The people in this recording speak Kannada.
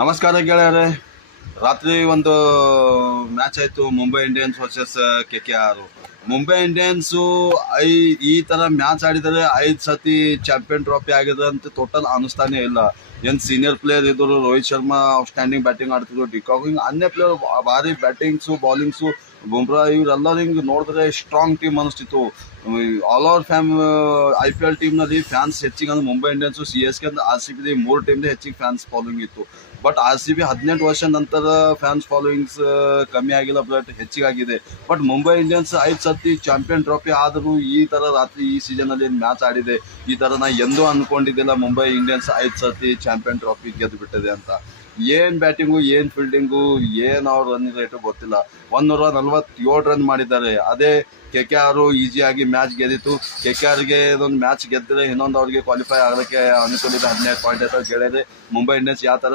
ನಮಸ್ಕಾರ ಗೆಳೆಯರೆ. ರಾತ್ರಿ ಒಂದು ಮ್ಯಾಚ್ ಆಯ್ತು, Mumbai Indians versus KKR. Mumbai Indians ಈ ತರ ಮ್ಯಾಚ್ ಆಡಿದರೆ 5 ಸತಿ ಚಾಂಪಿಯನ್ ಟ್ರಾಫಿ ಆಗಿದೆ ಅಂತ ಟೋಟಲ್ ಅನಿಸ್ತಾನೆ ಇಲ್ಲ. ಏನ್ ಸೀನಿಯರ್ ಪ್ಲೇಯರ್ ಇದ್ರು, ರೋಹಿತ್ ಶರ್ಮಾ ಔಟ್ಸ್ಟ್ಯಾಂಡಿಂಗ್ ಬ್ಯಾಟಿಂಗ್ ಆಡ್ತಿದ್ರು, ಡಿಕಾಕ್ ಹಿಂಗ್ ಅನ್ಯ ಪ್ಲೇಯರ್ ಭಾರಿ ಬ್ಯಾಟಿಂಗ್ಸು ಬಾಲಿಂಗ್ಸು, ಬುಮ್ರಾ ಇವರೆಲ್ಲರೂ ಹಿಂಗ್ ನೋಡಿದ್ರೆ ಸ್ಟ್ರಾಂಗ್ ಟೀಮ್ ಅನಿಸ್ತಿತ್ತು. ಆಲ್ ಓವರ್ IPL ಟೀಮ್ನಲ್ಲಿ ಫ್ಯಾನ್ಸ್ ಹೆಚ್ಚಿಗೆ ಅಂದ್ರೆ ಮುಂಬೈ ಇಂಡಿಯನ್ಸು, CSK ಅಂದ್ರೆ RCB 3 ಟೀಮ್ದೇ ಹೆಚ್ಚಿಗೆ ಫ್ಯಾನ್ಸ್ ಫಾಲೋಯಿಂಗ್ ಇತ್ತು. ಬಟ್ RCB 18 ವರ್ಷ ನಂತರ ಫ್ಯಾನ್ಸ್ ಫಾಲೋಯಿಂಗ್ಸ್ ಕಮ್ಮಿ ಆಗಿಲ್ಲ, ಬಟ್ ಹೆಚ್ಚಿಗಾಗಿದೆ. ಬಟ್ ಮುಂಬೈ ಇಂಡಿಯನ್ಸ್ 5 ಸತಿ ಚಾಂಪಿಯನ್ ಟ್ರಾಫಿ ಆದರೂ ಈ ತರ ರಾತ್ರಿ ಈ ಸೀಸನ್ ಅಲ್ಲಿ ಮ್ಯಾಚ್ ಆಡಿದೆ, ಈ ತರ ನಾ ಎಂದೂ ಅನ್ಕೊಂಡಿದ್ದಿಲ್ಲ ಮುಂಬೈ ಇಂಡಿಯನ್ಸ್ 5 ಸತಿ ಚಾಂಪಿಯನ್ ಟ್ರಾಫಿ ಗೆದ್ದು ಬಿಟ್ಟಿದೆ ಅಂತ. ಏನ್ ಬ್ಯಾಟಿಂಗು, ಏನ್ ಫೀಲ್ಡಿಂಗು, ಏನ್ ಅವ್ರ ರನ್ ರೇಟು ಗೊತ್ತಿಲ್ಲ. 147 ರನ್ ಮಾಡಿದ್ದಾರೆ. ಅದೇ KKR ಈಸಿಯಾಗಿ ಮ್ಯಾಚ್ ಗೆದ್ದಿತ್ತು. KKRಗೆ ಇದೊಂದು ಮ್ಯಾಚ್ ಗೆದ್ದರೆ ಇನ್ನೊಂದು ಅವ್ರಿಗೆ ಕ್ವಾಲಿಫೈ ಆಗೋಕ್ಕೆ ಅನುಕೂಲ ಇದೆ. 15 ಪಾಯಿಂಟ್ ಗೆಳೆಯದೆ ಮುಂಬೈ ಇಂಡಿಯನ್ಸ್ ಯಾವ ತರ